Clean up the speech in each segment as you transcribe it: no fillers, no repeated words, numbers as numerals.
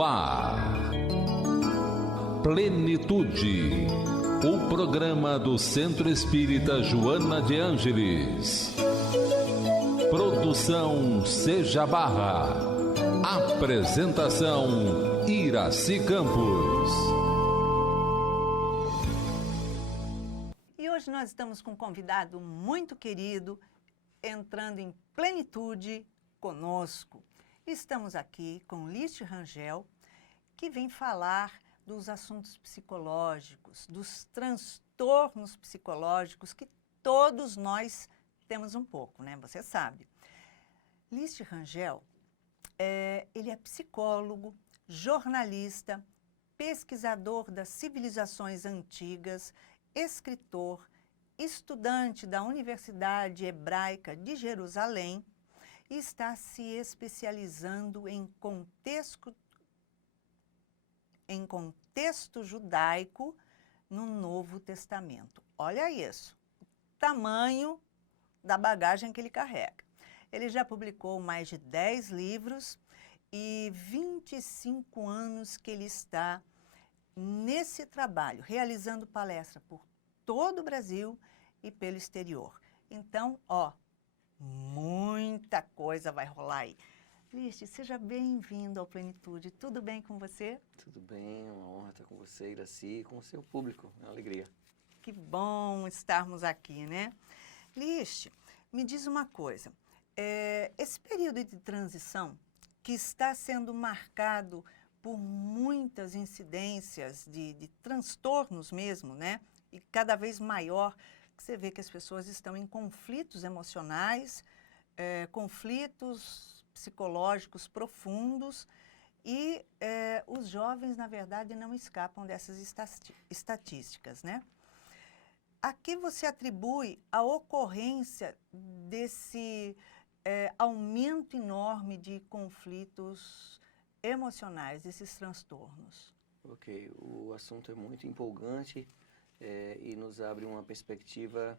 No ar, Plenitude, o programa do Centro Espírita Joana de Ângeles. Produção Seja Barra. Apresentação Iraci Campos. E hoje nós estamos com um convidado muito querido, entrando em plenitude conosco. Estamos aqui com Lício Rangel, que vem falar dos assuntos psicológicos, dos transtornos psicológicos que todos nós temos um pouco, né? Você sabe. Lício Rangel, ele é psicólogo, jornalista, pesquisador das civilizações antigas, escritor, estudante da Universidade Hebraica de Jerusalém e está se especializando em contexto judaico no Novo Testamento. Olha isso, o tamanho da bagagem que ele carrega. Ele já publicou mais de 10 livros e 25 anos que ele está nesse trabalho, realizando palestra por todo o Brasil e pelo exterior. Então, muita coisa vai rolar aí. Lício, seja bem-vindo ao Plenitude. Tudo bem com você? Tudo bem, é uma honra estar com você, Iraci, e com o seu público. É uma alegria. Que bom estarmos aqui, né? Lício, me diz uma coisa. Esse período de transição que está sendo marcado por muitas incidências de transtornos mesmo, né? E cada vez maior, que você vê que as pessoas estão em conflitos emocionais, conflitos psicológicos profundos e os jovens, na verdade, não escapam dessas estatísticas, né? A que você atribui a ocorrência desse aumento enorme de conflitos emocionais, desses transtornos? Ok, o assunto é muito empolgante e nos abre uma perspectiva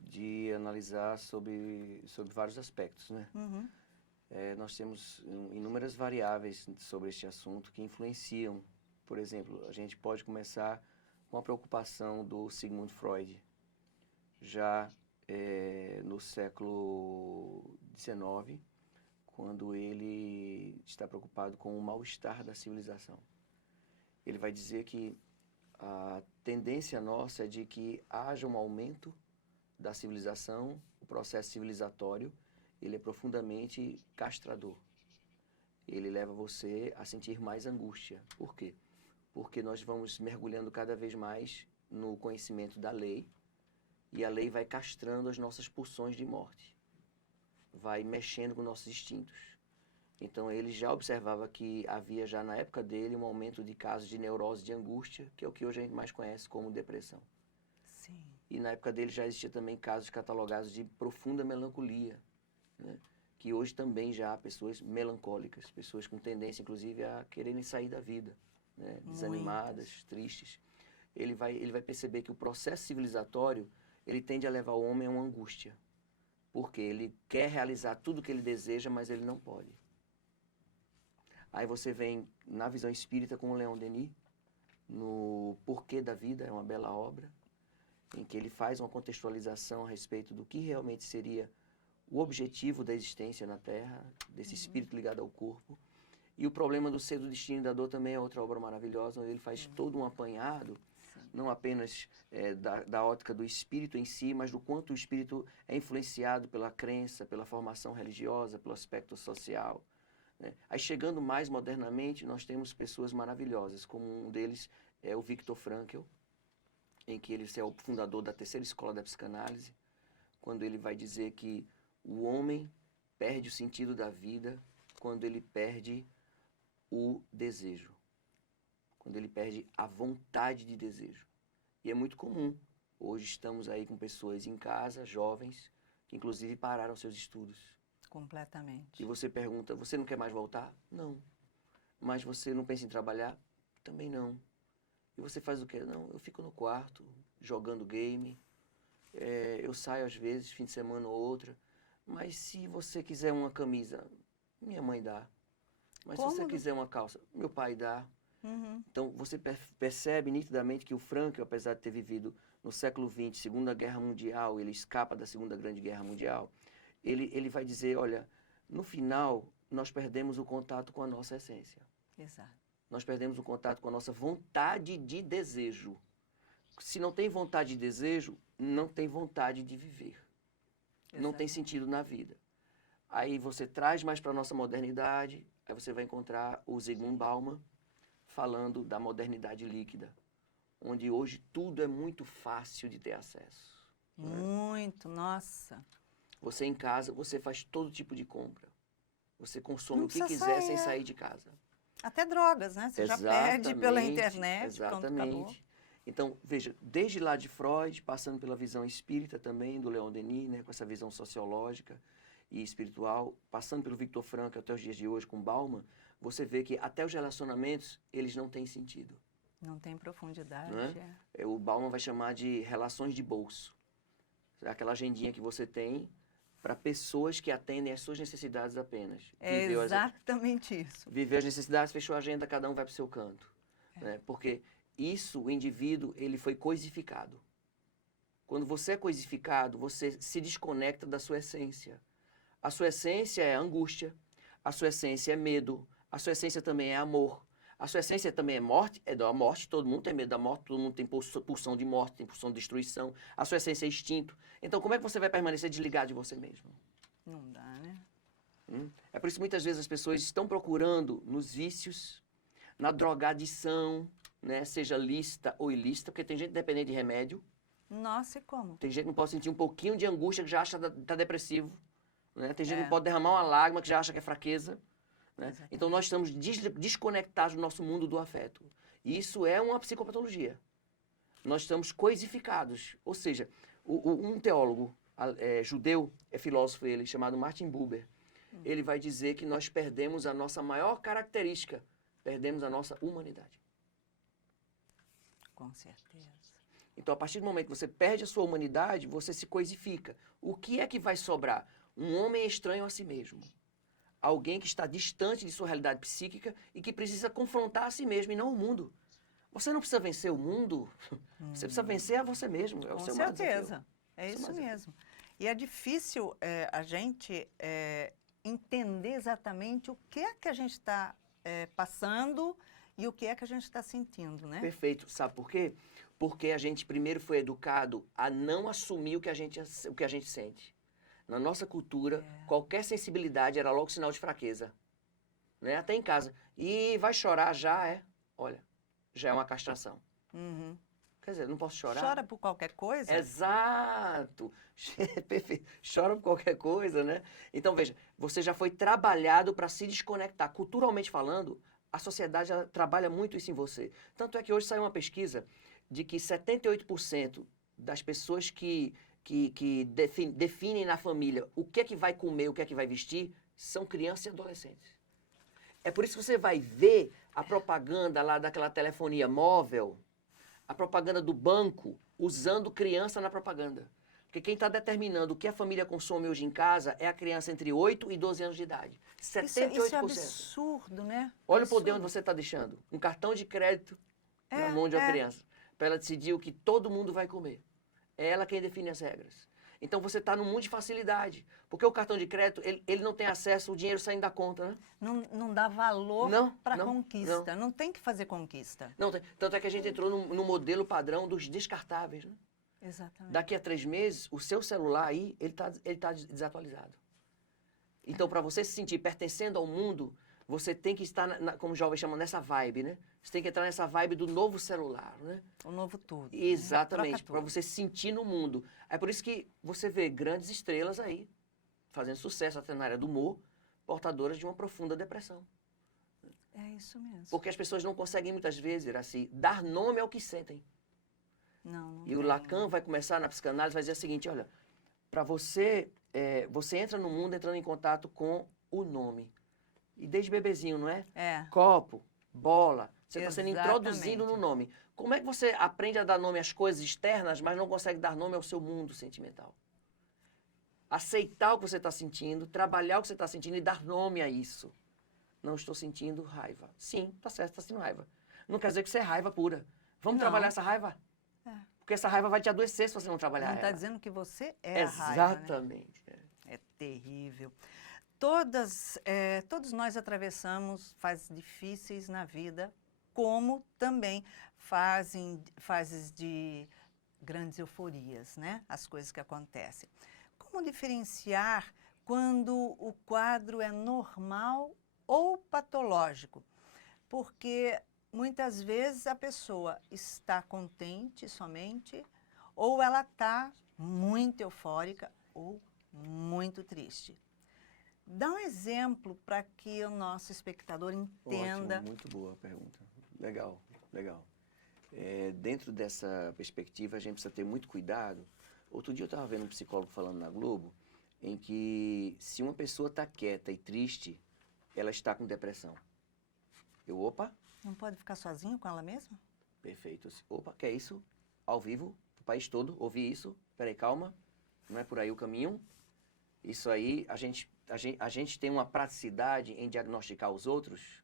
de analisar sobre vários aspectos, né? Uhum. Nós temos inúmeras variáveis sobre este assunto que influenciam. Por exemplo, a gente pode começar com a preocupação do Sigmund Freud, já no século XIX, quando ele está preocupado com o mal-estar da civilização. Ele vai dizer que a tendência nossa é de que haja um aumento da civilização, o processo civilizatório, ele é profundamente castrador. Ele leva você a sentir mais angústia. Por quê? Porque nós vamos mergulhando cada vez mais no conhecimento da lei, e a lei vai castrando as nossas pulsões de morte, vai mexendo com nossos instintos. Então ele já observava que havia já na época dele um aumento de casos de neurose de angústia, que é o que hoje a gente mais conhece como depressão. Sim. E na época dele já existia também casos catalogados de profunda melancolia, né? Que hoje também já há pessoas melancólicas, pessoas com tendência inclusive a quererem sair da vida, né? Desanimadas, tristes. Ele vai perceber que o processo civilizatório ele tende a levar o homem a uma angústia, porque ele quer realizar tudo o que ele deseja, mas ele não pode. Aí você vem na visão espírita com o Leon Denis, no Porquê da Vida, é uma bela obra, em que ele faz uma contextualização a respeito do que realmente seria o objetivo da existência na Terra, desse espírito ligado ao corpo. E o problema do ser, do destino e da dor também é outra obra maravilhosa, onde ele faz todo um apanhado, não apenas da ótica do espírito em si, mas do quanto o espírito é influenciado pela crença, pela formação religiosa, pelo aspecto social, né? Aí chegando mais modernamente, nós temos pessoas maravilhosas, como um deles é o Viktor Frankl, em que ele é o fundador da terceira escola da psicanálise, quando ele vai dizer que o homem perde o sentido da vida quando ele perde o desejo, quando ele perde a vontade de desejo. E é muito comum. Hoje estamos aí com pessoas em casa, jovens, que inclusive pararam seus estudos. Completamente. E você pergunta, você não quer mais voltar? Não. Mas você não pensa em trabalhar? Também não. E você faz o quê? Não, eu fico no quarto, jogando game, eu saio às vezes, fim de semana ou outra, mas se você quiser uma camisa, minha mãe dá. Mas se você Cômodo. quiser uma calça, meu pai dá. Uhum. Então, você percebe nitidamente que o Frankl, apesar de ter vivido no século XX, Segunda Guerra Mundial, ele escapa da Segunda Grande Guerra Mundial, ele vai dizer, olha, no final, nós perdemos o contato com a nossa essência. Exato. Nós perdemos o contato com a nossa vontade de desejo. Se não tem vontade de desejo, não tem vontade de viver. Não tem Exatamente. sentido na vida. Aí você traz mais para a nossa modernidade, aí você vai encontrar o Zygmunt Bauman falando da modernidade líquida, onde hoje tudo é muito fácil de ter acesso. Muito, nossa. Você em casa, você faz todo tipo de compra. Você consome Não o que precisa quiser sair, sem é. sair de casa. Até drogas, né? Você já pede pela internet, pronto, acabou. Exatamente. Então, veja, desde lá de Freud, passando pela visão espírita também, do Leon Denis, né, com essa visão sociológica e espiritual, passando pelo Viktor Frankl até os dias de hoje com Bauman, você vê que até os relacionamentos, eles não têm sentido. Não tem profundidade. Não é? O Bauman vai chamar de relações de bolso. É aquela agendinha que você tem para pessoas que atendem às suas necessidades apenas. É exatamente isso. Viveu as necessidades, fechou a agenda, cada um vai para o seu canto. Né? Porque isso, o indivíduo, ele foi coisificado. Quando você é coisificado, você se desconecta da sua essência. A sua essência é angústia, a sua essência é medo, a sua essência também é amor, a sua essência também é morte, é da morte, todo mundo tem medo da morte, todo mundo tem pulsão de morte, tem pulsão de destruição, a sua essência é instinto. Então, como é que você vai permanecer desligado de você mesmo? Não dá, né? É por isso que muitas vezes as pessoas estão procurando nos vícios, na drogadição, né, seja lícita ou ilícita, porque tem gente dependente de remédio, Nossa, e como? tem gente que não pode sentir um pouquinho de angústia que já acha que está depressivo, né? Tem gente que não pode derramar uma lágrima que já acha que é fraqueza. Né? Então nós estamos desconectados do nosso mundo do afeto. E isso é uma psicopatologia. Nós estamos coisificados. Ou seja, um teólogo judeu, é filósofo ele, chamado Martin Buber, ele vai dizer que nós perdemos a nossa maior característica, perdemos a nossa humanidade. Com certeza. Então, a partir do momento que você perde a sua humanidade, você se coisifica. O que é que vai sobrar? Um homem estranho a si mesmo. Alguém que está distante de sua realidade psíquica e que precisa confrontar a si mesmo e não o mundo. Você não precisa vencer o mundo, você precisa vencer a você mesmo. É o seu maior desafio. Com certeza, é isso mesmo. E é difícil a gente entender exatamente o que é que a gente está passando e o que é que a gente está sentindo, né? Perfeito. Sabe por quê? Porque a gente primeiro foi educado a não assumir o que a gente sente. Na nossa cultura, qualquer sensibilidade era logo sinal de fraqueza. Né? Até em casa. E vai chorar já olha, já é uma castração. Uhum. Quer dizer, não posso chorar? Chora por qualquer coisa? Exato. Perfeito. Chora por qualquer coisa, né? Então, veja, você já foi trabalhado para se desconectar. Culturalmente falando, a sociedade trabalha muito isso em você. Tanto é que hoje saiu uma pesquisa de que 78% das pessoas que definem na família o que é que vai comer, o que é que vai vestir, são crianças e adolescentes. É por isso que você vai ver a propaganda lá daquela telefonia móvel, a propaganda do banco, usando criança na propaganda. Porque quem está determinando o que a família consome hoje em casa é a criança entre 8 e 12 anos de idade. 78%. Isso é absurdo, né? Olha o poder onde você está deixando. Um cartão de crédito na mão de uma criança, para ela decidir o que todo mundo vai comer. É ela quem define as regras. Então você está num mundo de facilidade. Porque o cartão de crédito, ele não tem acesso ao dinheiro saindo da conta, né? Não dá valor para conquista. Não tem que fazer conquista. Não, tanto é que a gente entrou no modelo padrão dos descartáveis, né? Exatamente. Daqui a 3 meses, o seu celular aí, ele tá desatualizado. Então, para você se sentir pertencendo ao mundo, você tem que estar, como os jovens chamam, nessa vibe, né? Você tem que entrar nessa vibe do novo celular, né? O novo tudo. Exatamente, né? para você sentir no mundo. É por isso que você vê grandes estrelas aí, fazendo sucesso até na área do humor, portadoras de uma profunda depressão. É isso mesmo. Porque as pessoas não conseguem, muitas vezes, assim, dar nome ao que sentem. Não E o Lacan vai começar na psicanálise, vai dizer o seguinte, olha, para você, você entra no mundo entrando em contato com o nome. E desde bebezinho, não é? Copo, bola, você está sendo introduzido no nome. Como é que você aprende a dar nome às coisas externas, mas não consegue dar nome ao seu mundo sentimental? Aceitar o que você está sentindo, trabalhar o que você está sentindo e dar nome a isso. Não estou sentindo raiva. Sim, tá certo, está sentindo raiva. Não quer dizer que isso é raiva pura. Vamos Não. trabalhar essa raiva? É. Porque essa raiva vai te adoecer se você não trabalhar Não está ela. dizendo que você é a raiva, né? Exatamente. É terrível. Todos nós atravessamos fases difíceis na vida, como também fases de grandes euforias, né? As coisas que acontecem. Como diferenciar quando o quadro é normal ou patológico? Porque muitas vezes a pessoa está contente somente, ou ela está muito eufórica ou muito triste. Dá um exemplo para que o nosso espectador entenda. Ótimo, muito boa a pergunta. Legal, legal. Dentro dessa perspectiva, a gente precisa ter muito cuidado. Outro dia eu estava vendo um psicólogo falando na Globo, em que se uma pessoa está quieta e triste, ela está com depressão. Opa, Não pode ficar sozinho com ela mesma? perfeito. Opa, que é isso? Ao vivo, o país todo, ouvi isso. Peraí, calma, não é por aí o caminho. Isso aí, a gente tem uma praticidade em diagnosticar os outros,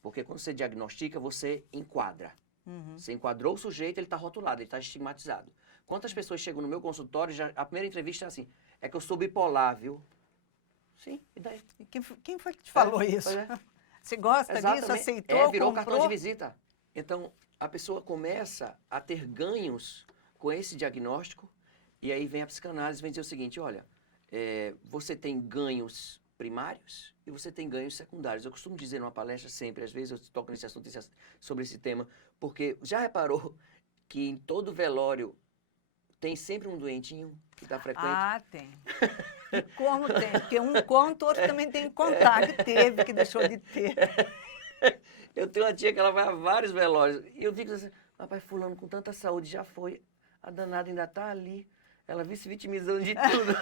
porque quando você diagnostica, você enquadra. Uhum. Você enquadrou o sujeito, ele está rotulado, ele está estigmatizado. Quantas pessoas chegam no meu consultório, a primeira entrevista é assim, é que eu sou bipolar, viu? Sim, e daí? E quem foi que te falou isso? Pois é. Você gosta disso? Exatamente. Aceitou? Virou comprou? cartão de visita. Então, a pessoa começa a ter ganhos com esse diagnóstico, e aí vem a psicanálise e vem dizer o seguinte, olha, você tem ganhos primários e você tem ganhos secundários. Eu costumo dizer numa palestra sempre, às vezes eu toco nesse assunto, sobre esse tema, porque já reparou que em todo velório tem sempre um doentinho que está frequente? Ah, tem. E como tem? Porque um conta, o outro também tem que contar que teve, que deixou de ter. Eu tenho uma tia que ela vai a vários velórios. E eu fico assim, rapaz, fulano com tanta saúde já foi, a danada ainda está ali. Ela vive se vitimizando de tudo.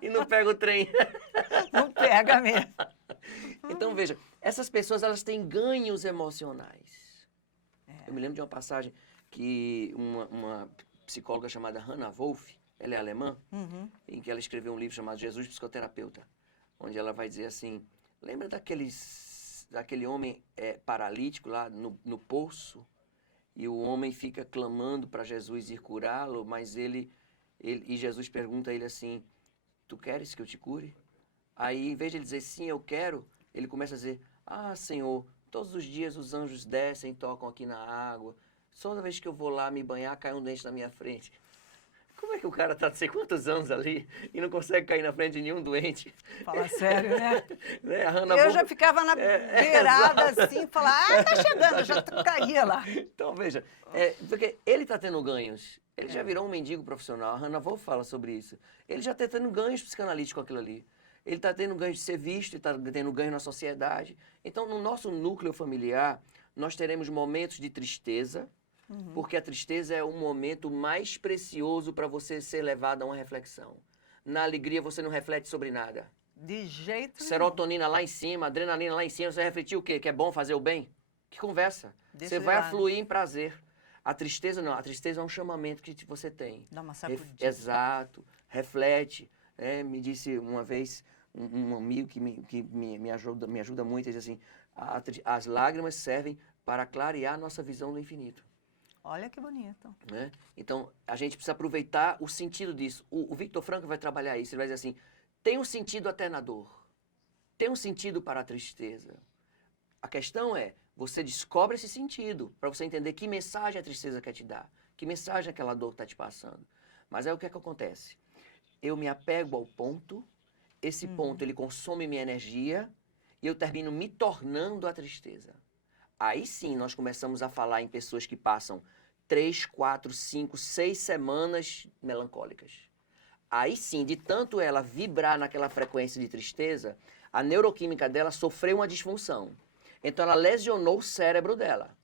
E não pega o trem. Não pega mesmo. Então, veja, essas pessoas, elas têm ganhos emocionais. Eu me lembro de uma passagem que uma psicóloga chamada Hannah Wolff, ela é alemã, em que ela escreveu um livro chamado Jesus Psicoterapeuta, onde ela vai dizer assim, lembra daquele homem paralítico lá no poço? E o homem fica clamando para Jesus ir curá-lo, mas e Jesus pergunta a ele assim, tu queres que eu te cure? Aí, em vez de ele dizer, sim, eu quero, ele começa a dizer, ah, Senhor, todos os dias os anjos descem, tocam aqui na água, toda vez que eu vou lá me banhar, cai um dente na minha frente. Como é que o cara tá de sei quantos anos ali e não consegue cair na frente de nenhum doente? Fala sério, né? Eu já ficava na beirada assim, falava, tá chegando, já caía lá. Então, veja, porque ele tá tendo ganhos. Ele já virou um mendigo profissional. A Hannah Wolff fala sobre isso. Ele já está tendo ganhos psicanalíticos com aquilo ali. Ele está tendo ganhos de ser visto, está tendo ganho na sociedade. Então, no nosso núcleo familiar, nós teremos momentos de tristeza, porque a tristeza é o momento mais precioso para você ser levado a uma reflexão. Na alegria, você não reflete sobre nada. De jeito nenhum. Serotonina lá em cima, adrenalina lá em cima, você refletiu o quê? Que é bom fazer o bem? Que conversa. Você vai afluir em prazer. A tristeza não, a tristeza é um chamamento que você tem. Dá uma sacudida. Exato, reflete. Me disse uma vez um amigo que me ajuda muito, ele diz assim, as lágrimas servem para clarear a nossa visão do infinito. Olha que bonito. Né? Então, a gente precisa aproveitar o sentido disso. O Viktor Frankl vai trabalhar isso, ele vai dizer assim, tem um sentido até na dor, tem um sentido para a tristeza. A questão é, você descobre esse sentido para você entender que mensagem a tristeza quer te dar, que mensagem aquela dor está te passando. Mas aí o que é que acontece? Eu me apego ao ponto, esse ponto ele consome minha energia e eu termino me tornando a tristeza. Aí sim nós começamos a falar em pessoas que passam 3, 4, 5, 6 semanas melancólicas. Aí sim, de tanto ela vibrar naquela frequência de tristeza, a neuroquímica dela sofreu uma disfunção. Então, ela lesionou o cérebro dela.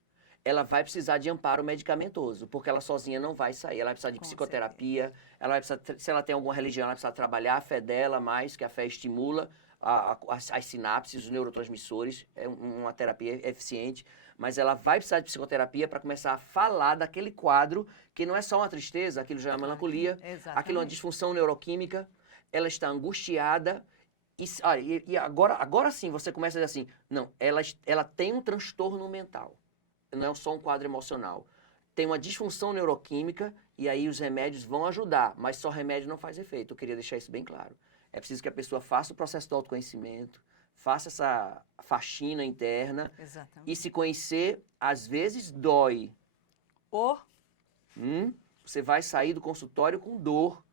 Ela vai precisar de amparo medicamentoso, porque ela sozinha não vai sair. Ela vai precisar de psicoterapia, ela vai precisar, se ela tem alguma religião, ela precisa trabalhar a fé dela mais, que a fé estimula as sinapses, os neurotransmissores, é uma terapia eficiente, mas ela vai precisar de psicoterapia para começar a falar daquele quadro, que não é só uma tristeza, aquilo já é uma melancolia, aquilo é uma disfunção neuroquímica, ela está angustiada, E agora sim você começa a dizer assim, não, ela tem um transtorno mental, não é só um quadro emocional. Tem uma disfunção neuroquímica e aí os remédios vão ajudar, mas só remédio não faz efeito. Eu queria deixar isso bem claro. É preciso que a pessoa faça o processo do autoconhecimento, faça essa faxina interna. Exatamente. E se conhecer, às vezes dói. Ou Você vai sair do consultório com dor,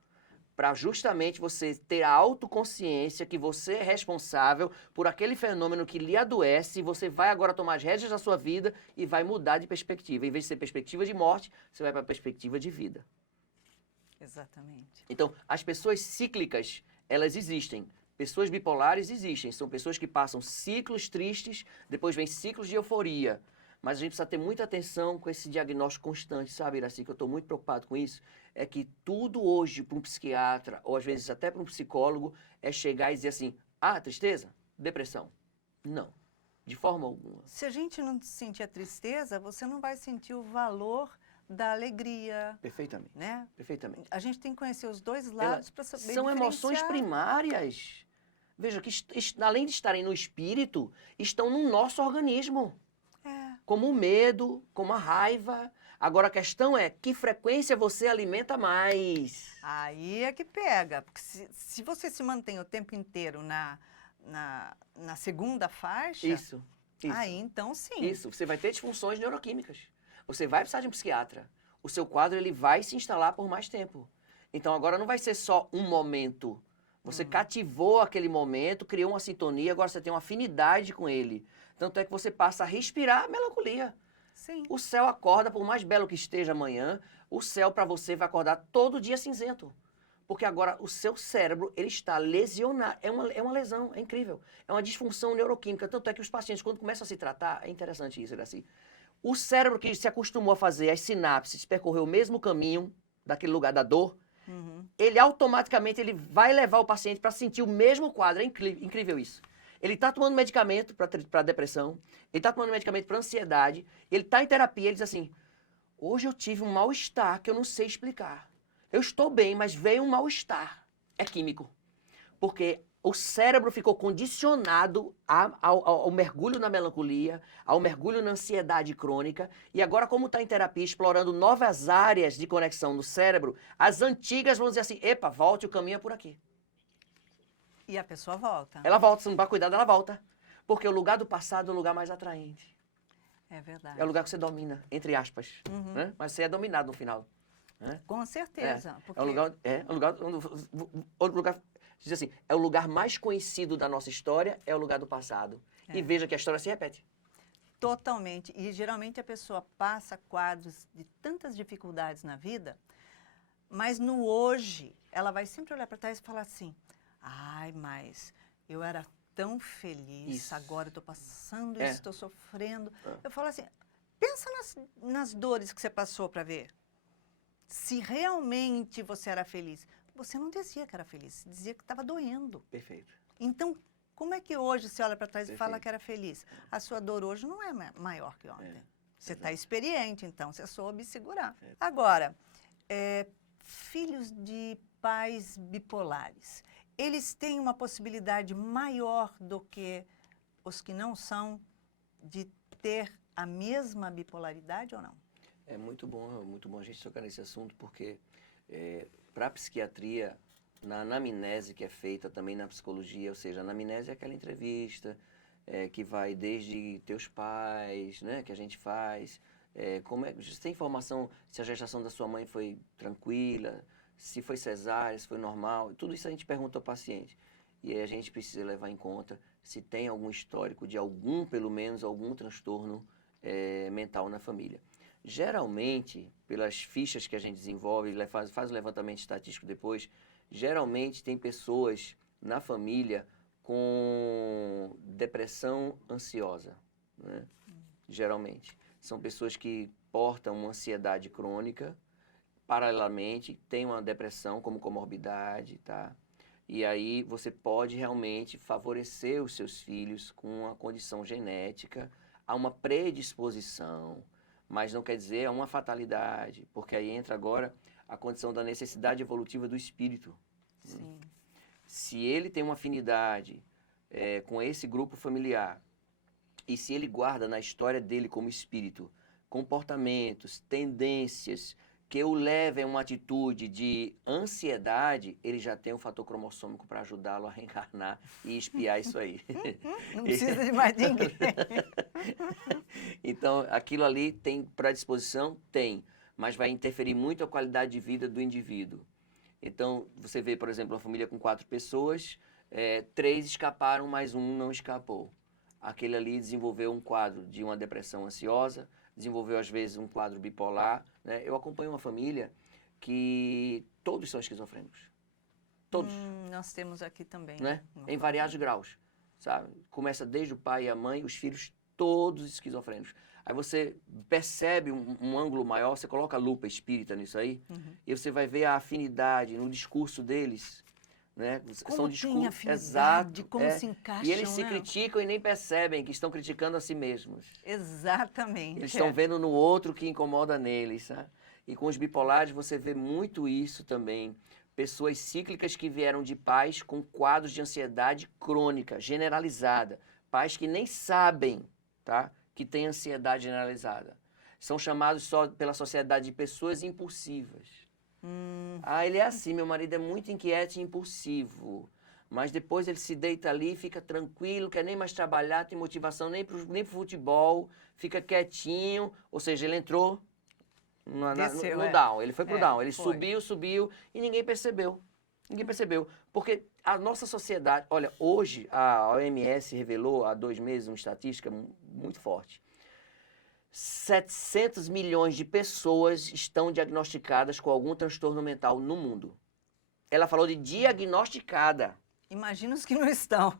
para justamente você ter a autoconsciência que você é responsável por aquele fenômeno que lhe adoece, e você vai agora tomar as rédeas da sua vida e vai mudar de perspectiva. Em vez de ser perspectiva de morte, você vai para a perspectiva de vida. Exatamente. Então, as pessoas cíclicas, elas existem. Pessoas bipolares existem. São pessoas que passam ciclos tristes, depois vem ciclos de euforia. Mas a gente precisa ter muita atenção com esse diagnóstico constante, sabe, Iraci, que eu estou muito preocupado com isso. É que tudo hoje para um psiquiatra, ou às vezes até para um psicólogo, é chegar e dizer assim, tristeza, depressão. Não, de forma alguma. Se a gente não sentir a tristeza, você não vai sentir o valor da alegria. Perfeitamente. Né? Perfeitamente. A gente tem que conhecer os dois lados para saber São emoções diferenciar. primárias. Veja que, além de estarem no espírito, estão no nosso organismo. Como o medo, como a raiva. Agora a questão é, que frequência você alimenta mais? Aí é que pega. Porque se você se mantém o tempo inteiro na segunda faixa, Isso. aí então sim. Isso, você vai ter disfunções neuroquímicas. Você vai precisar de um psiquiatra. O seu quadro ele vai se instalar por mais tempo. Então agora não vai ser só um momento. Você cativou aquele momento, criou uma sintonia, agora você tem uma afinidade com ele. Tanto é que você passa a respirar a melancolia. Sim. O céu acorda, por mais belo que esteja amanhã, o céu para você vai acordar todo dia cinzento. Porque agora o seu cérebro ele está lesionado. É uma lesão, é incrível. É uma disfunção neuroquímica. Tanto é que os pacientes, quando começam a se tratar, é interessante isso, Iraci. O cérebro que se acostumou a fazer as sinapses, percorrer o mesmo caminho daquele lugar da dor, ele automaticamente ele vai levar o paciente para sentir o mesmo quadro. É incrível isso. Ele está tomando medicamento para depressão, ele está tomando medicamento para ansiedade, ele está em terapia, ele diz assim, hoje eu tive um mal-estar que eu não sei explicar. Eu estou bem, mas veio um mal-estar. É químico. Porque o cérebro ficou condicionado ao mergulho na melancolia, ao mergulho na ansiedade crônica, e agora como está em terapia, explorando novas áreas de conexão no cérebro, as antigas vão dizer assim, epa, volte, o caminho é por aqui. E a pessoa volta. Ela volta, se não vai cuidar, ela volta. Porque o lugar do passado é o lugar mais atraente. É verdade. É o lugar que você domina, entre aspas. Né? Mas você é dominado no final. Né? Com certeza. É o lugar, diz assim, é o lugar mais conhecido da nossa história, é o lugar do passado. E veja que a história se repete. Totalmente. E geralmente a pessoa passa quadros de tantas dificuldades na vida, mas no hoje ela vai sempre olhar para trás e falar assim, mas eu era tão feliz, agora eu estou passando isso, estou sofrendo. Eu falo assim, pensa nas dores que você passou para ver. Se realmente você era feliz, você não dizia que era feliz, dizia que estava doendo. Perfeito. Então, como é que hoje você olha para trás e fala que era feliz? A sua dor hoje não é maior que ontem. Você está experiente, então você soube segurar. Agora, filhos de pais bipolares, eles têm uma possibilidade maior do que os que não são de ter a mesma bipolaridade ou não? É muito bom a gente tocar nesse assunto, porque para a psiquiatria, na anamnese que é feita também na psicologia, ou seja, a anamnese é aquela entrevista que vai desde teus pais, né, que a gente faz, você tem informação se a gestação da sua mãe foi tranquila, se foi cesárea, se foi normal, tudo isso a gente pergunta ao paciente. E aí a gente precisa levar em conta se tem algum histórico de pelo menos algum transtorno mental na família. Geralmente, pelas fichas que a gente desenvolve, faz o levantamento estatístico depois, geralmente tem pessoas na família com depressão ansiosa, né? Geralmente. São pessoas que portam uma ansiedade crônica, paralelamente tem uma depressão como comorbidade, tá? E aí você pode realmente favorecer os seus filhos com uma condição genética, a uma predisposição, mas não quer dizer a uma fatalidade, porque aí entra agora a condição da necessidade evolutiva do espírito. Sim. Se ele tem uma afinidade com esse grupo familiar, e se ele guarda na história dele como espírito comportamentos, tendências que o levem a uma atitude de ansiedade, ele já tem um fator cromossômico para ajudá-lo a reencarnar e espiar isso aí. Não precisa de mais ninguém. Então, aquilo ali tem predisposição? Tem, mas vai interferir muito a qualidade de vida do indivíduo. Então, você vê, por exemplo, uma família com 4 pessoas, 3 escaparam, mas um não escapou. Aquele ali desenvolveu um quadro de uma depressão ansiosa, desenvolveu, às vezes, um quadro bipolar, né? Eu acompanho uma família que todos são esquizofrênicos. Todos. Nós temos aqui também. Né? Em variados graus, sabe? Começa desde o pai e a mãe, os filhos todos esquizofrênicos. Aí você percebe um ângulo maior, você coloca a lupa espírita nisso aí, e você vai ver a afinidade no discurso deles. Né? Como São tem discursos afinidade, exato, como se encaixam, e eles se né? criticam e nem percebem que estão criticando a si mesmos. Exatamente. Eles estão vendo no outro que incomoda neles, sabe? E com os bipolares você vê muito isso também. Pessoas cíclicas que vieram de pais com quadros de ansiedade crônica, generalizada. Pais que nem sabem, tá? Que têm ansiedade generalizada. São chamados só pela sociedade de pessoas impulsivas. Ah, ele é assim, meu marido é muito inquieto e impulsivo. Mas depois ele se deita ali, fica tranquilo, quer nem mais trabalhar, tem motivação nem pro futebol, fica quietinho. Ou seja, ele entrou no down, ele foi pro down. Ele subiu e ninguém percebeu. Ninguém percebeu. Porque a nossa sociedade... Olha, hoje a OMS revelou há 2 meses uma estatística muito forte. 700 milhões de pessoas estão diagnosticadas com algum transtorno mental no mundo. Ela falou de diagnosticada. Imagina os que não estão.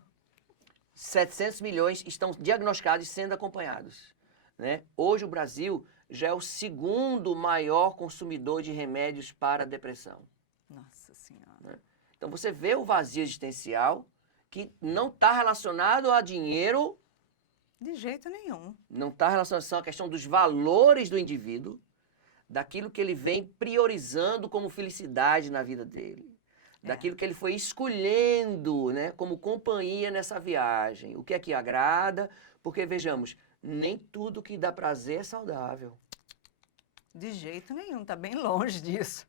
700 milhões estão diagnosticados e sendo acompanhados. Né? Hoje o Brasil já é o 2º maior consumidor de remédios para a depressão. Nossa Senhora. Né? Então você vê o vazio existencial que não está relacionado a dinheiro. De jeito nenhum. Não está relacionado à questão dos valores do indivíduo, daquilo que ele vem priorizando como felicidade na vida dele, daquilo que ele foi escolhendo, né, como companhia nessa viagem. O que é que agrada, porque, vejamos, nem tudo que dá prazer é saudável. De jeito nenhum, está bem longe disso.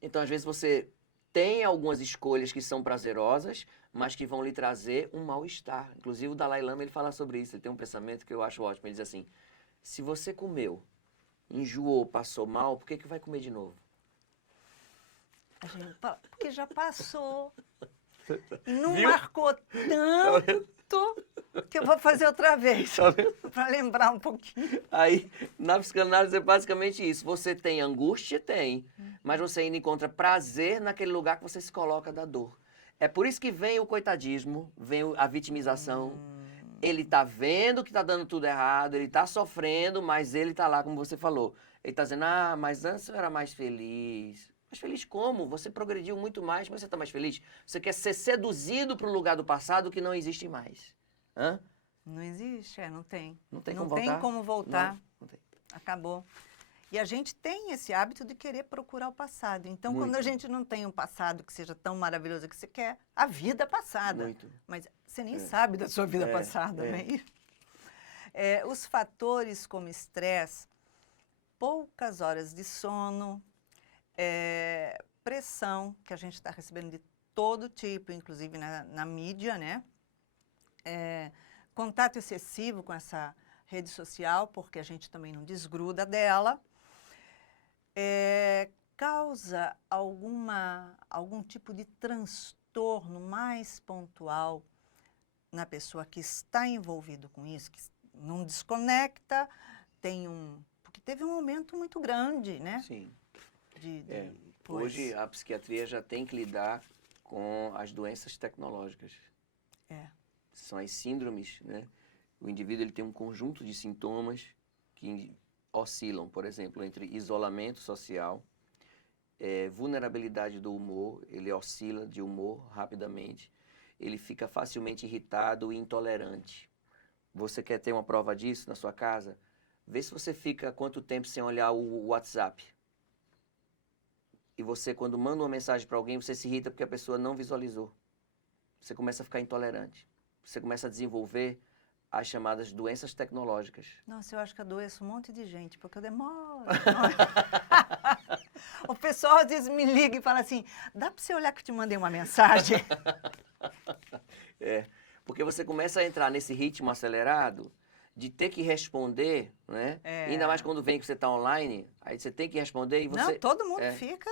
Então, às vezes, você tem algumas escolhas que são prazerosas, mas que vão lhe trazer um mal-estar. Inclusive, o Dalai Lama ele fala sobre isso. Ele tem um pensamento que eu acho ótimo. Ele diz assim, se você comeu, enjoou, passou mal, por que vai comer de novo? A gente fala, porque já passou. E não marcou tanto que eu vou fazer outra vez. Para lembrar um pouquinho. Aí, na psicanálise é basicamente isso. Você tem angústia? Tem. Mas você ainda encontra prazer naquele lugar que você se coloca da dor. É por isso que vem o coitadismo, vem a vitimização. Ele tá vendo que tá dando tudo errado, ele tá sofrendo, mas ele tá lá, como você falou. Ele tá dizendo, mas antes eu era mais feliz. Mais feliz como? Você progrediu muito mais, mas você tá mais feliz? Você quer ser seduzido para o lugar do passado que não existe mais. Hã? Não existe, não tem. Não tem como voltar. Não tem. Acabou. E a gente tem esse hábito de querer procurar o passado. Então, Muito. quando a gente não tem um passado que seja tão maravilhoso que você quer, a vida passada. Muito. Mas você nem sabe da sua vida passada, né? Os fatores como estresse, poucas horas de sono, pressão, que a gente está recebendo de todo tipo, inclusive na mídia, né? Contato excessivo com essa rede social, porque a gente também não desgruda dela. Causa algum tipo de transtorno mais pontual na pessoa que está envolvido com isso, que não desconecta, porque teve um aumento muito grande, né? Sim. Hoje a psiquiatria já tem que lidar com as doenças tecnológicas. São as síndromes, né? O indivíduo ele tem um conjunto de sintomas que oscilam, por exemplo, entre isolamento social, vulnerabilidade do humor, ele oscila de humor rapidamente, ele fica facilmente irritado e intolerante. Você quer ter uma prova disso na sua casa? Vê se você fica quanto tempo sem olhar o WhatsApp. E você, quando manda uma mensagem para alguém, você se irrita porque a pessoa não visualizou. você começa a ficar intolerante. Você começa a desenvolver as chamadas doenças tecnológicas. Nossa, eu acho que adoeço um monte de gente, porque eu demoro. O pessoal às vezes me liga e fala assim, dá para você olhar que eu te mandei uma mensagem? É, porque você começa a entrar nesse ritmo acelerado de ter que responder, né? É. Ainda mais quando vem que você está online, aí você tem que responder e você... Não, todo mundo é. fica...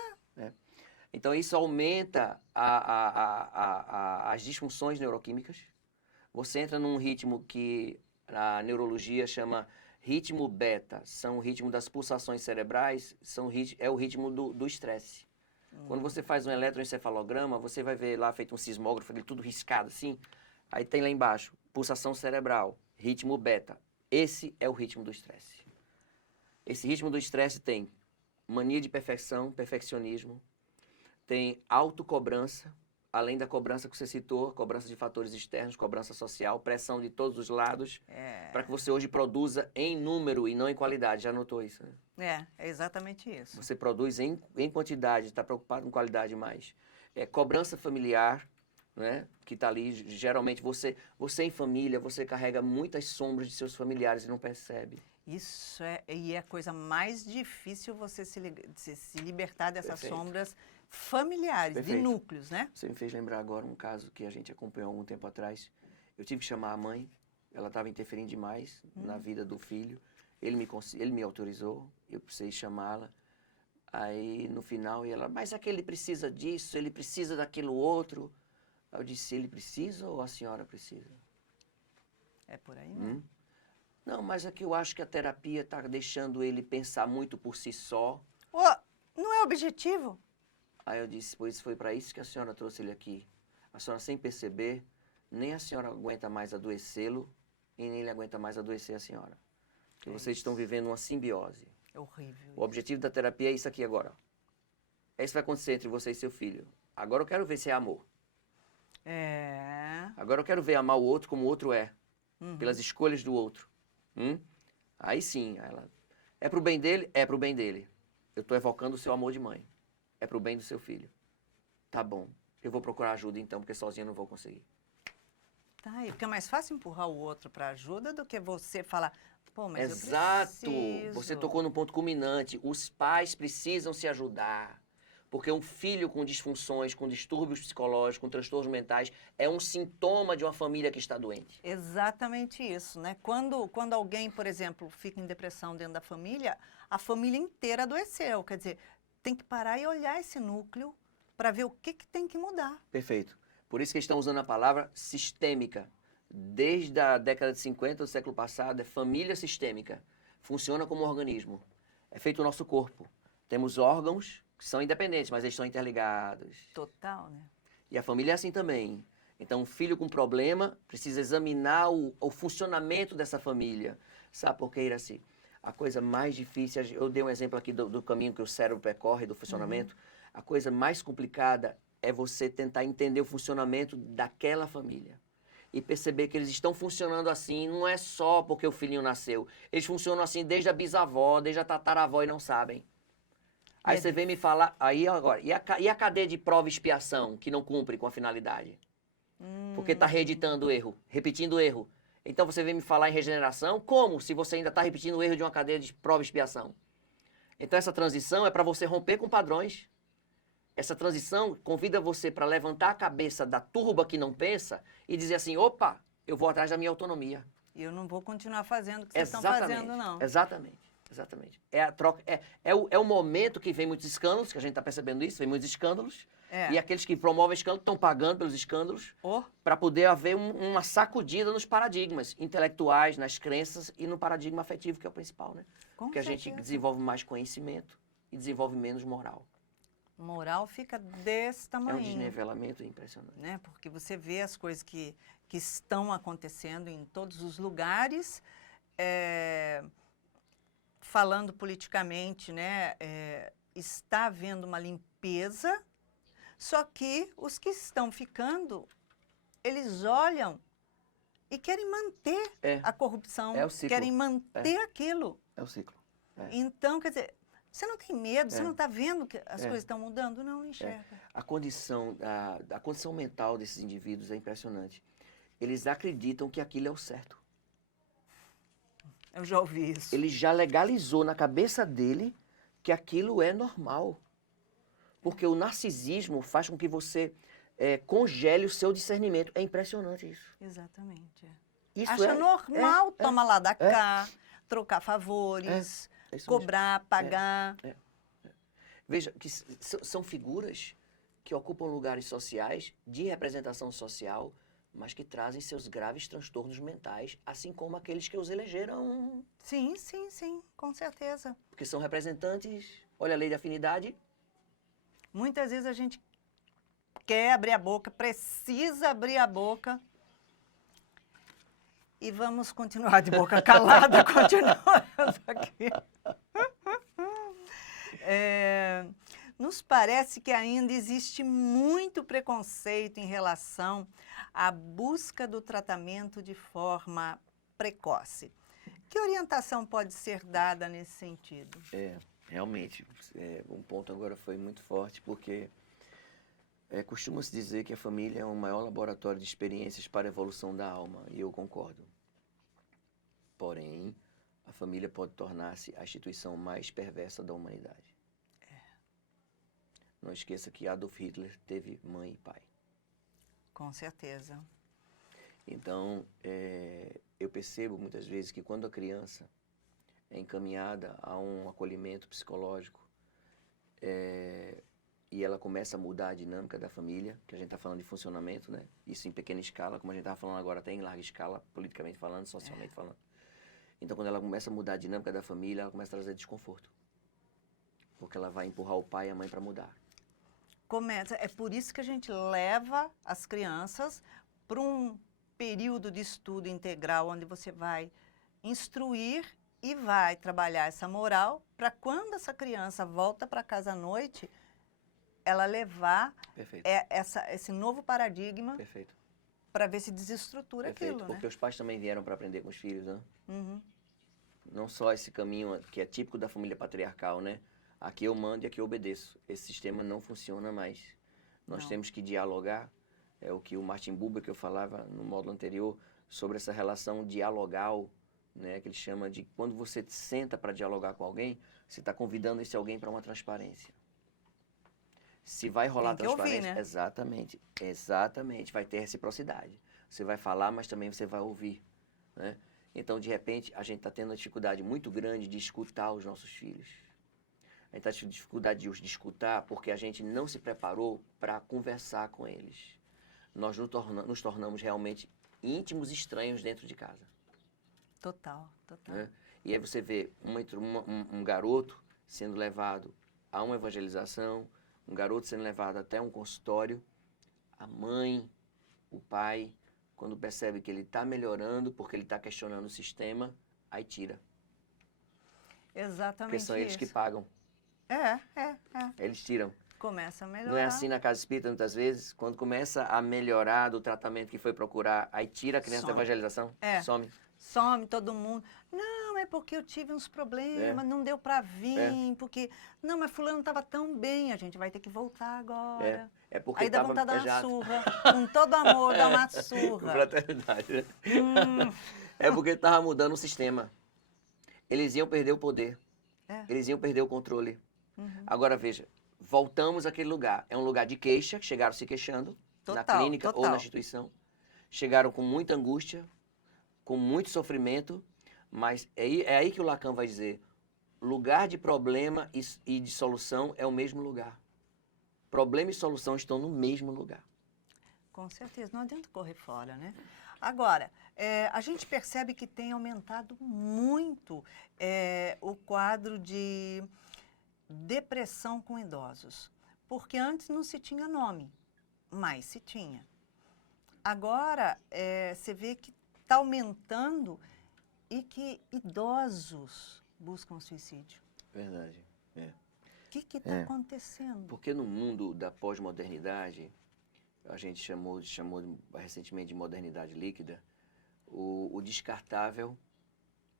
Então isso aumenta as disfunções neuroquímicas. Você entra num ritmo que a neurologia chama ritmo beta. São o ritmo das pulsações cerebrais, é o ritmo do estresse. Quando você faz um eletroencefalograma, você vai ver lá feito um sismógrafo, aquele tudo riscado assim. Aí tem lá embaixo, pulsação cerebral, ritmo beta. Esse é o ritmo do estresse. Esse ritmo do estresse tem mania de perfeição, perfeccionismo, tem autocobrança, além da cobrança que você citou, cobrança de fatores externos, cobrança social, pressão de todos os lados, para que você hoje produza em número e não em qualidade. Já notou isso, né? É exatamente isso. Você produz em quantidade, está preocupado com qualidade mais. Cobrança familiar, né? Que está ali, geralmente você em família, você carrega muitas sombras de seus familiares e não percebe. Isso é a coisa mais difícil você se libertar dessas Perfeito. sombras familiares, Perfeito. de núcleos, né? Você me fez lembrar agora um caso que a gente acompanhou há algum tempo atrás. Eu tive que chamar a mãe, ela estava interferindo demais na vida do filho. Ele me autorizou, eu precisei chamá-la. Aí, no final, mas é que ele precisa disso, ele precisa daquilo outro. Aí eu disse, ele precisa ou a senhora precisa? É por aí, né? Não, mas é que eu acho que a terapia está deixando ele pensar muito por si só. Não é objetivo? Aí eu disse, pois foi para isso que a senhora trouxe ele aqui. A senhora, sem perceber, nem a senhora aguenta mais adoecê-lo e nem ele aguenta mais adoecer a senhora. Porque vocês estão vivendo uma simbiose. É horrível. O objetivo da terapia é isso aqui agora. É isso que vai acontecer entre você e seu filho. Agora eu quero ver se é amor. Agora eu quero ver amar o outro como o outro é. Pelas escolhas do outro. Aí sim, é pro bem dele? É pro bem dele. Eu estou evocando o seu amor de mãe. É pro bem do seu filho. Tá bom. Eu vou procurar ajuda então, porque sozinho eu não vou conseguir. Tá, e fica mais fácil empurrar o outro para ajuda do que você falar, pô, mas Exato. eu preciso. Você tocou no ponto culminante. Os pais precisam se ajudar. Porque um filho com disfunções, com distúrbios psicológicos, com transtornos mentais, é um sintoma de uma família que está doente. Exatamente isso, né? Quando alguém, por exemplo, fica em depressão dentro da família, a família inteira adoeceu. Quer dizer, tem que parar e olhar esse núcleo para ver o que tem que mudar. Perfeito. Por isso que estão usando a palavra sistêmica. Desde a década de 50 do século passado, é família sistêmica. Funciona como um organismo. É feito o nosso corpo. Temos órgãos que são independentes, mas eles estão interligados. Total, né? E a família é assim também. Então, um filho com problema precisa examinar o funcionamento dessa família. Sabe por quê, Iraci? A coisa mais difícil, eu dei um exemplo aqui do caminho que o cérebro percorre, do funcionamento. A coisa mais complicada é você tentar entender o funcionamento daquela família. E perceber que eles estão funcionando assim, não é só porque o filhinho nasceu. Eles funcionam assim desde a bisavó, desde a tataravó e não sabem. Aí você vem me falar, aí agora, e a cadeia de prova e expiação que não cumpre com a finalidade? Porque está reeditando o erro, repetindo o erro. Então você vem me falar em regeneração, como se você ainda está repetindo o erro de uma cadeia de prova e expiação? Então essa transição é para você romper com padrões. Essa transição convida você para levantar a cabeça da turba que não pensa e dizer assim, opa, eu vou atrás da minha autonomia. E eu não vou continuar fazendo o que vocês estão fazendo, não. Exatamente. É a troca, é o momento que vem muitos escândalos, que a gente está percebendo isso, vem muitos escândalos. E aqueles que promovem escândalos estão pagando pelos escândalos para poder haver uma sacudida nos paradigmas intelectuais, nas crenças e no paradigma afetivo, que é o principal, né? Porque a gente desenvolve mais conhecimento e desenvolve menos moral. Moral fica desse tamanho. É um desnivelamento impressionante. Né? Porque você vê as coisas que estão acontecendo em todos os lugares, falando politicamente, né? Está havendo uma limpeza, só que os que estão ficando, eles olham e querem manter a corrupção, É o ciclo. querem manter aquilo. É o ciclo. Então, quer dizer, Você não tem medo, você não está vendo que as coisas estão mudando? Não enxerga. A condição mental desses indivíduos é impressionante. Eles acreditam que aquilo é o certo. Eu já ouvi isso. Ele já legalizou na cabeça dele que aquilo é normal. Porque o narcisismo faz com que você congele o seu discernimento. É impressionante isso. Exatamente. Isso Acha normal, toma lá da cá, trocar favores, É isso cobrar, pagar. Veja, que são figuras que ocupam lugares sociais, de representação social, mas que trazem seus graves transtornos mentais, assim como aqueles que os elegeram. Sim, com certeza. Porque são representantes, olha a lei de afinidade. Muitas vezes a gente quer abrir a boca, precisa abrir a boca. E vamos continuar de boca calada, continuando aqui. Nos parece que ainda existe muito preconceito em relação à busca do tratamento de forma precoce. Que orientação pode ser dada nesse sentido? Realmente, um ponto agora foi muito forte, porque costuma-se dizer que a família é o maior laboratório de experiências para a evolução da alma, e eu concordo. Porém, a família pode tornar-se a instituição mais perversa da humanidade. Não esqueça que Adolf Hitler teve mãe e pai. Com certeza. Então, eu percebo muitas vezes que quando a criança é encaminhada a um acolhimento psicológico e ela começa a mudar a dinâmica da família, que a gente está falando de funcionamento, né? Isso em pequena escala, como a gente estava falando agora, até em larga escala, politicamente falando, socialmente falando. Então, quando ela começa a mudar a dinâmica da família, ela começa a trazer desconforto. Porque ela vai empurrar o pai e a mãe para mudar. É por isso que a gente leva as crianças para um período de estudo integral, onde você vai instruir e vai trabalhar essa moral, para quando essa criança volta para casa à noite, ela levar esse novo paradigma para ver se desestrutura aquilo, né? Porque os pais também vieram para aprender com os filhos, né? Uhum. Não só esse caminho que é típico da família patriarcal, né? Aqui eu mando e aqui eu obedeço. Esse sistema não funciona mais. Nós temos que dialogar. É o que o Martin Buber, que eu falava no módulo anterior, sobre essa relação dialogal, né? Que ele chama de quando você senta para dialogar com alguém, você está convidando esse alguém para uma transparência. Se vai rolar transparência, ouvir, né? Exatamente, vai ter reciprocidade. Você vai falar, mas também você vai ouvir, né? Então, de repente, a gente está tendo uma dificuldade muito grande de escutar os nossos filhos. A gente está tendo dificuldade de os escutar porque a gente não se preparou para conversar com eles. Nós nos tornamos realmente íntimos estranhos dentro de casa. Total. Né? E aí você vê um garoto sendo levado a uma evangelização, um garoto sendo levado até um consultório, a mãe, o pai, quando percebe que ele está melhorando, porque ele está questionando o sistema, aí tira. Exatamente. Porque são eles que pagam. Eles tiram. Começa a melhorar. Não é assim na casa espírita, muitas vezes? Quando começa a melhorar do tratamento que foi procurar, aí tira a criança da evangelização? Some. Some todo mundo. Não, é porque eu tive uns problemas, não deu para vir, porque... Não, mas fulano estava tão bem, a gente vai ter que voltar agora. É porque aí dá vontade de dar uma surra, com todo amor, dá uma surra. Fraternidade, né? É porque estava mudando o sistema. Eles iam perder o poder. Eles iam perder o controle. Agora, veja, voltamos àquele lugar. É um lugar de queixa, que chegaram se queixando, na clínica ou na instituição. Chegaram com muita angústia, com muito sofrimento, mas é aí que o Lacan vai dizer, lugar de problema e de solução é o mesmo lugar. Problema e solução estão no mesmo lugar. Com certeza, não adianta correr fora, né? Agora, a gente percebe que tem aumentado muito o quadro de depressão com idosos, porque antes não se tinha nome, mas se tinha. Agora, você vê que está aumentando e que idosos buscam suicídio. Verdade, O que está acontecendo? Porque no mundo da pós-modernidade, a gente chamou recentemente de modernidade líquida, o descartável,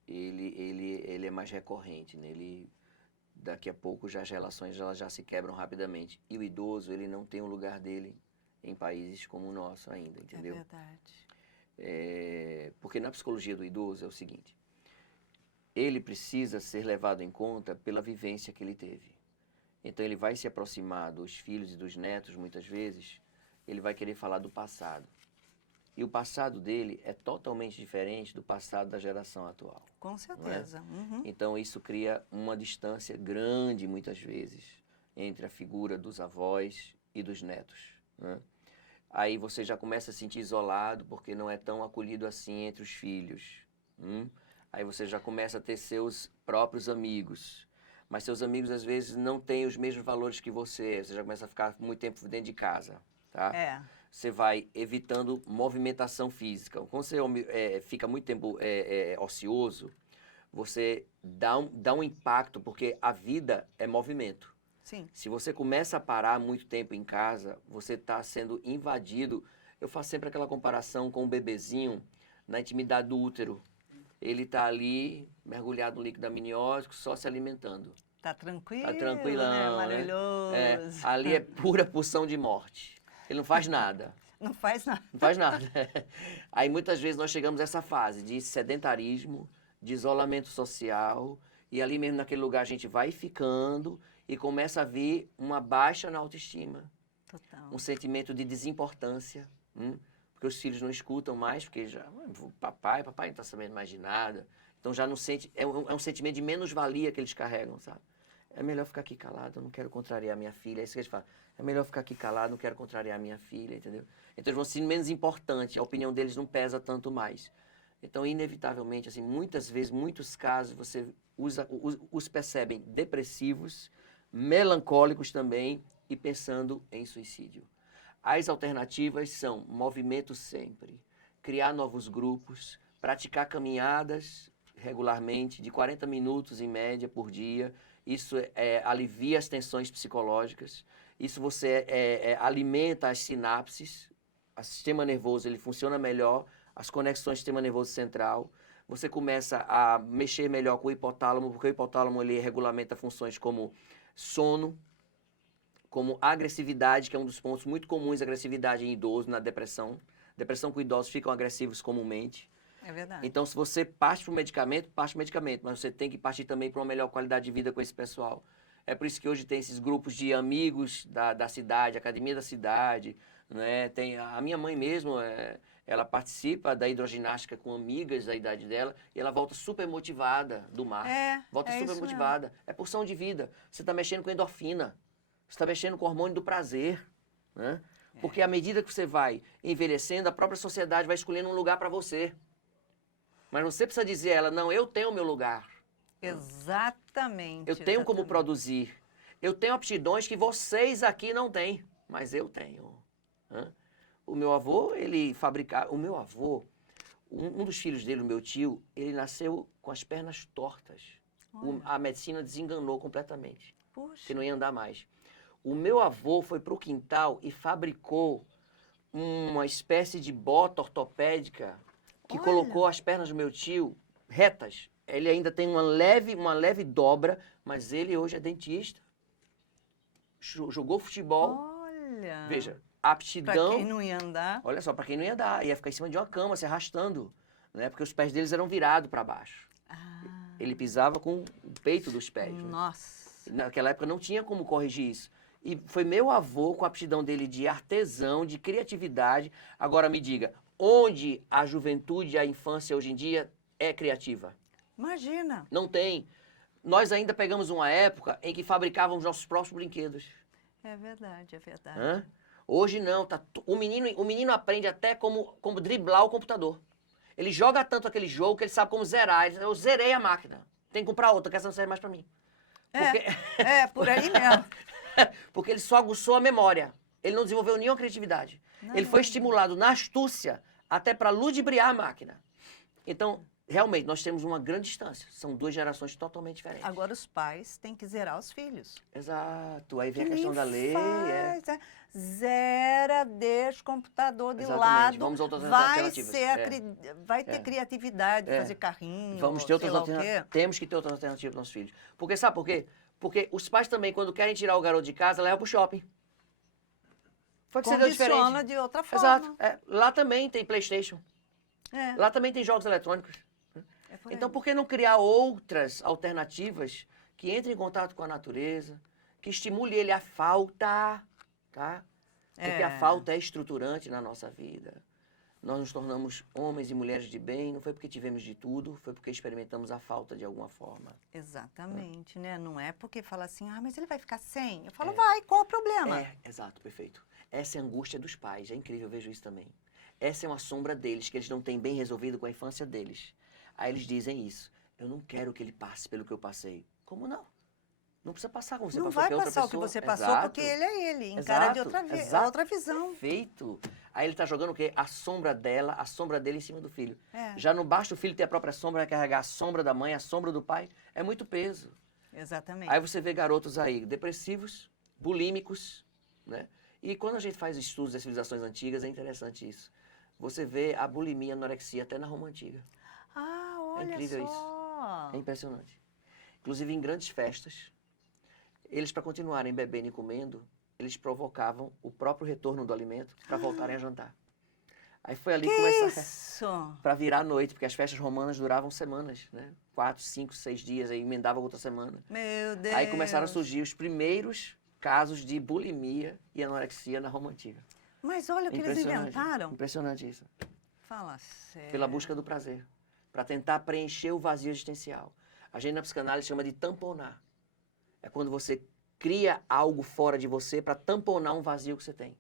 ele é mais recorrente, né? daqui a pouco já as relações elas já se quebram rapidamente. E o idoso, ele não tem o lugar dele em países como o nosso ainda, entendeu? É verdade. Porque na psicologia do idoso é o seguinte, ele precisa ser levado em conta pela vivência que ele teve. Então ele vai se aproximar dos filhos e dos netos, muitas vezes, ele vai querer falar do passado. E o passado dele é totalmente diferente do passado da geração atual. Com certeza. Uhum. Então isso cria uma distância grande, muitas vezes, entre a figura dos avós e dos netos, né? Aí você já começa a se sentir isolado porque não é tão acolhido assim entre os filhos. Aí você já começa a ter seus próprios amigos. Mas seus amigos, às vezes, não têm os mesmos valores que você. Você já começa a ficar muito tempo dentro de casa, tá? Você vai evitando movimentação física. Quando você fica muito tempo ocioso, você dá um impacto, porque a vida é movimento. Sim. Se você começa a parar muito tempo em casa, você está sendo invadido. Eu faço sempre aquela comparação com um bebezinho na intimidade do útero. Ele está ali, mergulhado no líquido amniótico, só se alimentando. Tá tranquilo, Tá tranquilão, né? Maravilhoso. Ali é pura pulsão de morte. Ele não faz nada. Não faz nada. Não faz nada. Aí muitas vezes nós chegamos a essa fase de sedentarismo, de isolamento social, e ali mesmo naquele lugar a gente vai ficando e começa a vir uma baixa na autoestima. Total. Um sentimento de desimportância, porque os filhos não escutam mais, porque já, papai não está sabendo mais de nada. Então já não sente, é um sentimento de menos-valia que eles carregam, sabe? É melhor ficar aqui calado, eu não quero contrariar minha filha. É isso que eles falam. É melhor ficar aqui calado, não quero contrariar minha filha, entendeu? Então eles vão se menos importante, a opinião deles não pesa tanto mais. Então, inevitavelmente, assim, muitas vezes, muitos casos, você os percebem depressivos, melancólicos também e pensando em suicídio. As alternativas são movimento sempre, criar novos grupos, praticar caminhadas regularmente, de 40 minutos em média por dia. Isso alivia as tensões psicológicas. Isso você alimenta as sinapses. O sistema nervoso ele funciona melhor, as conexões do sistema nervoso central. Você começa a mexer melhor com o hipotálamo, porque o hipotálamo ele regulamenta funções como sono, como agressividade, que é um dos pontos muito comuns, agressividade em idoso, na depressão. Depressão com idosos ficam agressivos comumente. É verdade. Então, se você parte para o medicamento, mas você tem que partir também para uma melhor qualidade de vida com esse pessoal. É por isso que hoje tem esses grupos de amigos da cidade, academia da cidade, né? Tem a minha mãe mesmo, ela participa da hidroginástica com amigas da idade dela e ela volta super motivada do mar. Volta super motivada. É porção de vida. Você está mexendo com endorfina. Você está mexendo com o hormônio do prazer, né? Porque à medida que você vai envelhecendo, a própria sociedade vai escolhendo um lugar para você. Mas você precisa dizer a ela, não, eu tenho o meu lugar. Exatamente. Eu tenho como produzir. Eu tenho aptidões que vocês aqui não têm, mas eu tenho. O meu avô, ele fabricava... O meu avô, um dos filhos dele, o meu tio, ele nasceu com as pernas tortas. A medicina desenganou completamente. Puxa. Que não ia andar mais. O meu avô foi para o quintal e fabricou uma espécie de bota ortopédica que colocou as pernas do meu tio retas. Ele ainda tem uma leve dobra, mas ele hoje é dentista. Jogou futebol. Olha. Veja, aptidão. Para quem não ia andar. Olha só, para quem não ia andar. Ia ficar em cima de uma cama, se arrastando. Né? Porque os pés deles eram virados para baixo. Ele pisava com o peito dos pés. Nossa. Né? Naquela época não tinha como corrigir isso. E foi meu avô, com a aptidão dele de artesão, de criatividade. Agora me diga, onde a juventude, a infância hoje em dia é criativa? Imagina. Não tem. Nós ainda pegamos uma época em que fabricávamos nossos próprios brinquedos. É verdade, é verdade. Hoje não. O menino aprende até como driblar o computador. Ele joga tanto aquele jogo que ele sabe como zerar. Eu zerei a máquina. Tem que comprar outra, que essa não serve mais pra mim. Por aí mesmo. Porque ele só aguçou a memória. Ele não desenvolveu nenhuma criatividade. Ele foi estimulado na astúcia até para ludibriar a máquina. Então, realmente, nós temos uma grande distância. São duas gerações totalmente diferentes. Agora os pais têm que zerar os filhos. Exato. Aí vem a questão da lei. Zera, deixa o computador de lado. Vamos a outras alternativas. Vai ter criatividade, fazer carrinho, Vamos ter outras alternativas. Temos que ter outras alternativas para nossos filhos. Porque sabe por quê? Porque os pais também, quando querem tirar o garoto de casa, levam pro shopping. Foi que você deu diferente. Condiciona de outra forma. Exato. Lá também tem PlayStation. Lá também tem jogos eletrônicos. Então, por que não criar outras alternativas que entrem em contato com a natureza, que estimule ele a falta, tá? Porque a falta é estruturante na nossa vida. Nós nos tornamos homens e mulheres de bem, não foi porque tivemos de tudo, foi porque experimentamos a falta de alguma forma. Exatamente, né? Não é porque fala assim, mas ele vai ficar sem. Eu falo, vai, qual o problema? Exato, perfeito. Essa é a angústia dos pais, é incrível, eu vejo isso também. Essa é uma sombra deles, que eles não têm bem resolvido com a infância deles. Aí eles dizem isso, eu não quero que ele passe pelo que eu passei. Como não? Não precisa passar como você passou, não vai passar o que você passou, porque ele é ele, encara de outra visão. Perfeito. Aí ele está jogando o quê? A sombra dela, a sombra dele em cima do filho. Já não basta o filho ter a própria sombra, vai carregar a sombra da mãe, a sombra do pai. É muito peso. Exatamente. Aí você vê garotos aí depressivos, bulímicos, né? E quando a gente faz estudos das civilizações antigas, é interessante isso. Você vê a bulimia, a anorexia até na Roma Antiga. Olha é incrível só. Isso. É impressionante. Inclusive em grandes festas, eles, para continuarem bebendo e comendo, eles provocavam o próprio retorno do alimento para voltarem a jantar. Aí foi ali que começou para virar a noite, porque as festas romanas duravam semanas, né? 4, 5, 6 dias, aí emendava outra semana. Meu Deus! Aí começaram a surgir os primeiros casos de bulimia e anorexia na Roma Antiga. Mas olha o que eles inventaram. Impressionante isso. Fala sério. Pela busca do prazer, para tentar preencher o vazio existencial. A gente na psicanálise chama de tamponar. É quando você cria algo fora de você para tamponar um vazio que você tem.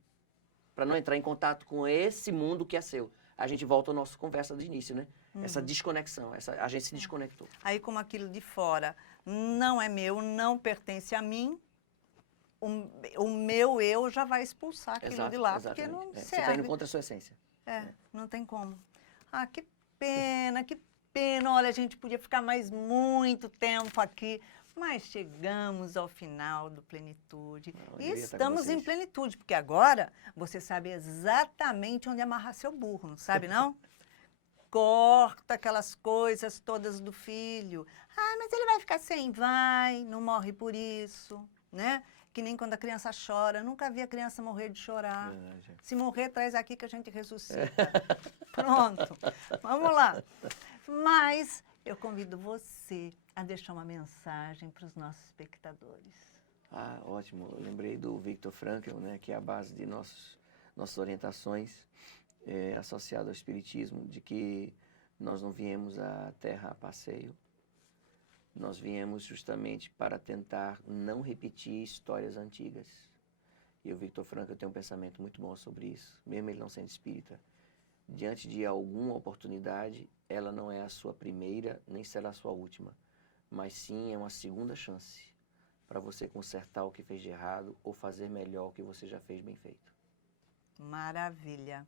Para não entrar em contato com esse mundo que é seu. A gente volta à nossa conversa de início, né? Essa desconexão, a gente se desconectou. Aí como aquilo de fora não é meu, não pertence a mim, o meu eu já vai expulsar aquilo de lá, porque não serve. Você está indo contra a sua essência. Não tem como. Que pena, que pena. Olha, a gente podia ficar mais muito tempo aqui, mas chegamos ao final do Plenitude. E estamos em plenitude, porque agora você sabe exatamente onde amarrar seu burro, não sabe, não? Corta aquelas coisas todas do filho. Mas ele vai ficar sem? Vai, não morre por isso, né? Que nem quando a criança chora. Nunca vi a criança morrer de chorar. Se morrer, traz aqui que a gente ressuscita. Pronto, vamos lá. Mas eu convido você a deixar uma mensagem para os nossos espectadores. Ótimo. Eu lembrei do Viktor Frankl, né, que é a base de nossas orientações associadas ao Espiritismo, de que nós não viemos à Terra a passeio. Nós viemos justamente para tentar não repetir histórias antigas. E o Viktor Frankl tem um pensamento muito bom sobre isso, mesmo ele não sendo espírita. Diante de alguma oportunidade, ela não é a sua primeira, nem será a sua última, mas sim é uma segunda chance para você consertar o que fez de errado ou fazer melhor o que você já fez bem feito. Maravilha.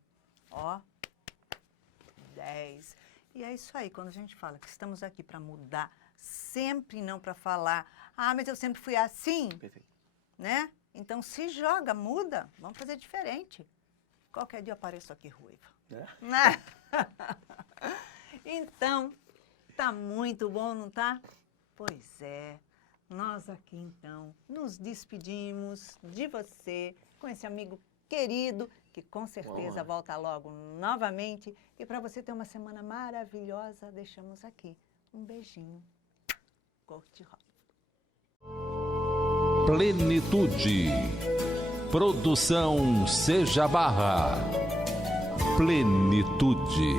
10. E é isso aí, quando a gente fala que estamos aqui para mudar, sempre não para falar, mas eu sempre fui assim. Perfeito. Né? Então se joga, muda, vamos fazer diferente. Qualquer dia eu apareço aqui ruiva. Então, tá muito bom, não tá? Pois é. Nós aqui, então, nos despedimos de você, com esse amigo querido, que com certeza volta logo novamente. E para você ter uma semana maravilhosa, deixamos aqui um beijinho. Cor-de-rosa. Plenitude. Produção Seja Barra. Plenitude.